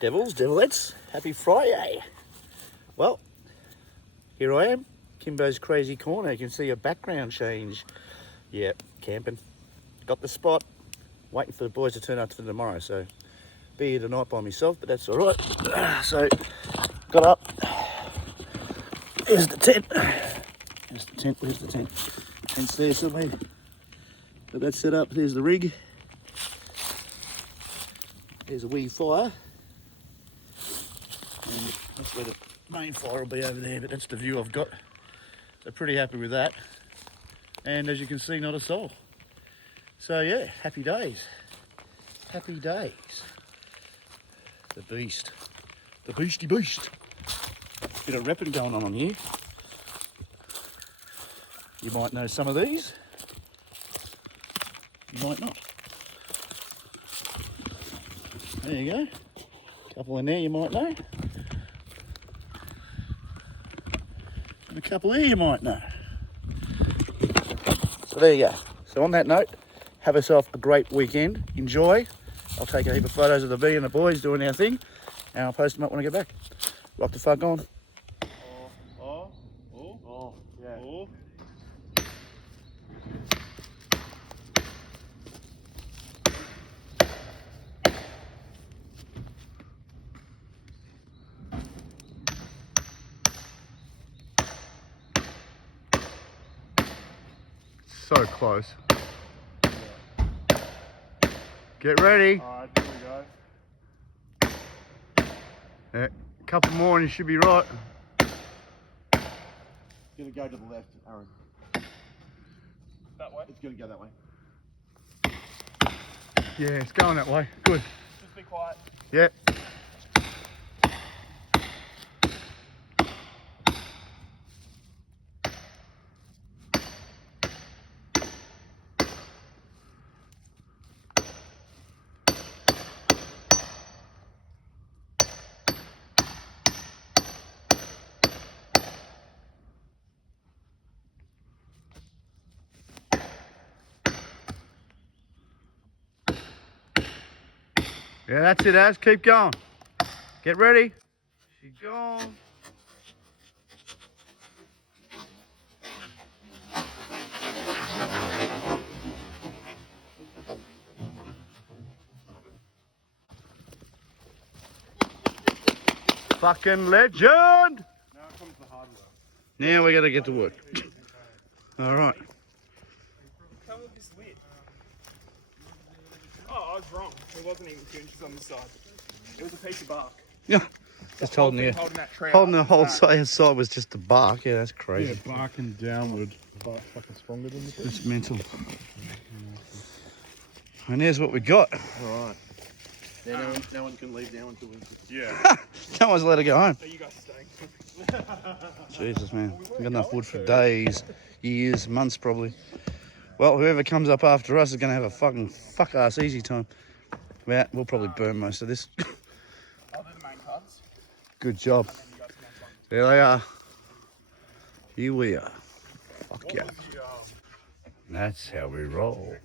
Develettes, happy Friday. Well, here I am, Kimbo's Crazy Corner. You can see a background change. Yeah, camping. Got the spot, waiting for the boys to turn up for tomorrow, so be here tonight by myself, but that's all right. So, got up. Here's the tent. Where's the tent? Tent's there somewhere. Got that set up, there's the rig. There's a wee fire. And that's where the main fire will be over there, but that's the view I've got. So pretty happy with that. And as you can see, not a soul. So yeah, happy days. Happy days. The beast. The beastie beast. Bit of repping going on here. You might know some of these. You might not. There you go. Couple in there you might know. And a couple here you might know. So there you go. So on that note, have yourself a great weekend. Enjoy. I'll take a heap of photos of the bee and the boys doing our thing, and I'll post them up when I get back. Lock the fuck on. Yeah. So close. Get ready. Alright, here we go. Yeah, a couple more and you should be right. It's gonna go to the left, Aaron. That way? It's gonna go that way. Yeah, it's going that way. Good. Just be quiet. Yeah. Yeah, that's it, Az. Keep going. Get ready. She's gone. Fucking legend. Now it comes the hardwood. Now we got to get to work. All right. Tell me this lit. Oh, I was wrong. It wasn't even 2 inches on the side. It was a piece of bark. Yeah. Just holding the that tree holding the up. whole Right. side was just the bark. Yeah, that's Yeah, crazy. barking downward. But fucking stronger than the It's mental. And there's what we got. Alright. Yeah, no one can leave now until winter. Yeah. No one's let her go home. Are you guys staying? Jesus, man. We've got enough wood for days, years, months probably. Well, whoever comes up after us is going to have a fucking fuck-ass easy time. Yeah, we'll probably burn most of this. I'll do the main cards. Good job. There they are. Here we are. Fuck yeah. That's how we roll.